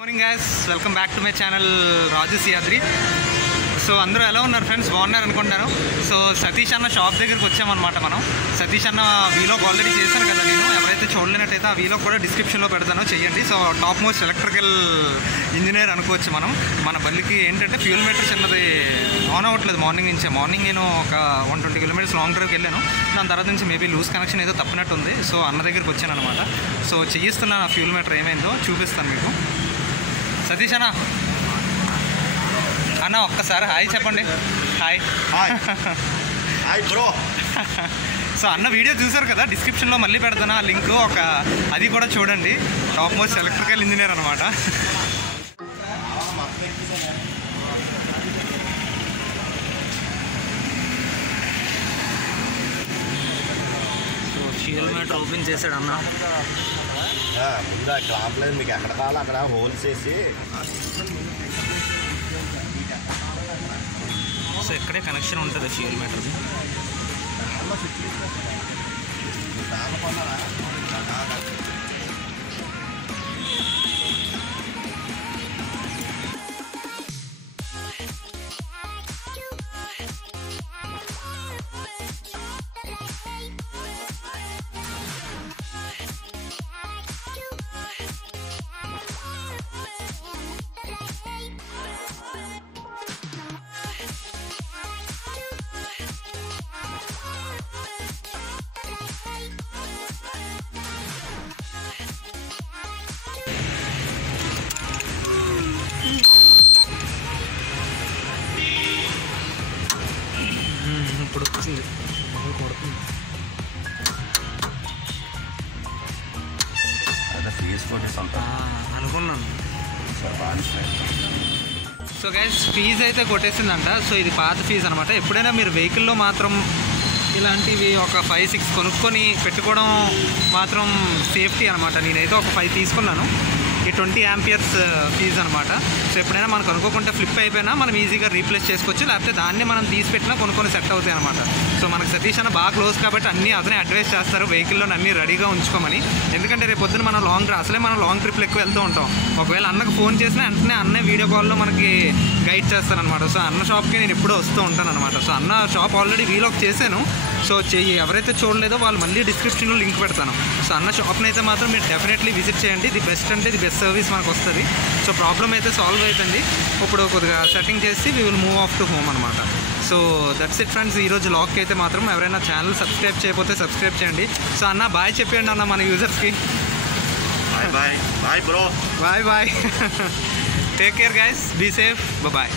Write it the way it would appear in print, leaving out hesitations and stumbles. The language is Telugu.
Morning guys, welcome back to my channel Raju Siyadri. So అందరూ ఎలా ఉన్నారు ఫ్రెండ్స్? బాగున్నారు అనుకుంటాను. సో సతీష్ అన్న షాప్ దగ్గరికి వచ్చామన్నమాట. మనం సతీష్ అన్న వీలాగ్ ఆల్రెడీ చేశాను కదా నేను. ఎవరైతే చూడలేనట్టయితే ఆ వీలాగ్ కూడా డిస్క్రిప్షన్లో పెడతాను, చెయ్యండి. So top most electrical engineer అనుకోవచ్చు మనం. మన బండికి ఏంటంటే ఫ్యూల్ మీటర్ చిన్నది ఆన్ అవ్వట్లేదు మార్నింగ్ నుంచే. మార్నింగ్ నేను ఒక 120 కిలోమీటర్స్ లాంగ్ డ్రైవ్కి వెళ్ళాను. దాని తర్వాత నుంచి మేబీ లూజ్ కనెక్షన్ ఏదో తప్పినట్టు ఉంది. సో అన్న దగ్గరికి వచ్చాను అనమాట. సో చెయ్యిస్తున్నాను ఆ ఫ్యూల్ మీటర్ ఏమైందో చూపిస్తాను మీకు. సతీష్ అన్న అన్న ఒక్కసారి హాయ్ చెప్పండి. Hi hi bro. సో అన్న వీడియో చూసారు కదా, డిస్క్రిప్షన్లో మళ్ళీ పెడతాను ఆ లింక్. అది కూడా చూడండి. టాప్ మోస్ట్ ఎలక్ట్రికల్ ఇంజనీర్ అనమాట. సో ఫ్యూల్ మీటర్ ఓపెన్ చేశాడు అన్న. ముందు క్లాంప్ లేదు, మీకు ఎక్కడ కావాలో అక్కడ హోల్స్ వేసి. సో ఇక్కడే కనెక్షన్ ఉంటుంది ఫ్యూల్ మీటర్. ఇప్పుడు వచ్చింది అనుకున్నాను. సో గైస్, ఫీజు అయితే కొట్టేసిందంట. సో ఇది పాత ఫీజు అనమాట. ఎప్పుడైనా మీరు వెహికల్లో మాత్రం ఇలాంటివి ఒక 5-6 కొనుక్కొని పెట్టుకోవడం మాత్రం సేఫ్టీ అనమాట. నేనైతే ఒక 5 తీసుకున్నాను. ఈ 20 ఆంపియర్స్ ఫీజు అనమాట. సో ఎప్పుడైనా మనకు అనుకోకుంటే ఫ్లిప్ అయిపోయినా మనం ఈజీగా రీప్లేస్ చేసుకోవచ్చు, లేకపోతే దాన్ని మనం తీసి పెట్టినా కొన్ని సెట్ అవుతాయి అనమాట. సో మనకు సతీష్ అన్న బాగా క్లోజ్ కాబట్టి అన్నీ అతనే అడ్వైస్ చేస్తారు వెహికల్లో అన్నీ రెడీగా ఉంచుకోమని. ఎందుకంటే రేపు పొద్దున మనం లాంగ్ ట్రిప్లు ఎక్కువ వెళ్తూ ఉంటాం. ఒకవేళ అన్నకు ఫోన్ చేసినా వెంటనే అన్నే వీడియో కాల్లో మనకి గైడ్ చేస్తారనమాట. సో అన్న షాప్కి నేను ఎప్పుడూ వస్తూ ఉంటాను అనమాట. సో అన్న షాప్ ఆల్రెడీ వీలాగ్ చేశాను. సో ఎవరైతే చూడలేదో వాళ్ళు మళ్ళీ డిస్క్రిప్షన్లో లింక్ పెడతాను. సో అన్న షాప్ని అయితే మాత్రం మీరు డెఫినెట్లీ విజిట్ చేయండి. ది బెస్ట్ అంటే ది బెస్ట్ సర్వీస్ మనకు వస్తుంది. సో ప్రాబ్లం అయితే సాల్వ్ అయిపోయింది. ఇప్పుడు కొద్దిగా సెట్టింగ్ చేసి we will move off to home అనమాట. So that's it friends. ఈరోజు లాగ్కి అయితే మాత్రం ఎవరైనా ఛానల్ సబ్స్క్రైబ్ చేయకపోతే సబ్స్క్రైబ్ చేయండి. సో అన్న బాయ్ చెప్పండి అన్న మన యూజర్స్కి. Bye bye bye bro. Bye bye. Take care guys, be safe, bye.